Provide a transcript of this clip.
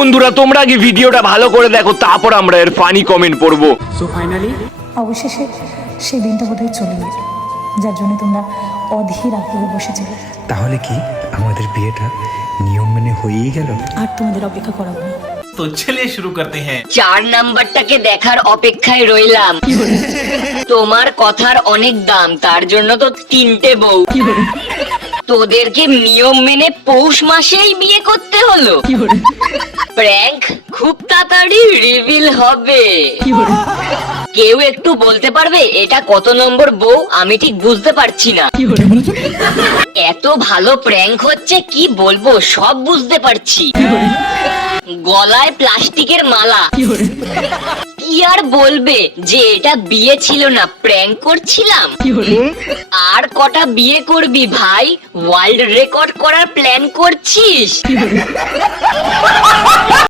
বন্ধুরা তোমরা আগে ভিডিওটা ভালো করে দেখো, তারপর আমরা এর ফানি কমেন্ট পড়বো। সো ফাইনালি অবশেষে সেই দিনটা বোধহয় চলে গেল, যার জন্য তোমরা অধীর আগ্রহে বসেছিলে। তাহলে কি আমাদের বিয়েটা নিয়ম মেনে হয়েই গেল? আর তোমাদের অপেক্ষা করাবো না। तो चलिए शुरू करते हैं। 4 নাম্বারটাকে দেখার অপেক্ষায় রইলাম। তোমার কথার অনেক দাম, তার জন্য তো 3টে বউ। তোদেরকে নিয়ম মেনে পৌষ মাসেই বিয়ে করতে হলো। প্র্যাঙ্ক খুব তাড়াতাড়ি রিভিল হবে। কেউ একটু বলতে পারবে এটা কত নম্বর বউ? আমি ঠিক বুঝতে পারছি না। এত ভালো প্র্যাঙ্ক হচ্ছে কি বলবো, সব বুঝতে পারছি। গলায় প্লাস্টিকের মালা, কি আর বলবে যে এটা বিয়ে ছিল না, প্র্যাঙ্ক করছিলাম। আর কটা বিয়ে করবি ভাই? ওয়ার্ল্ড রেকর্ড করার প্ল্যান করছিস?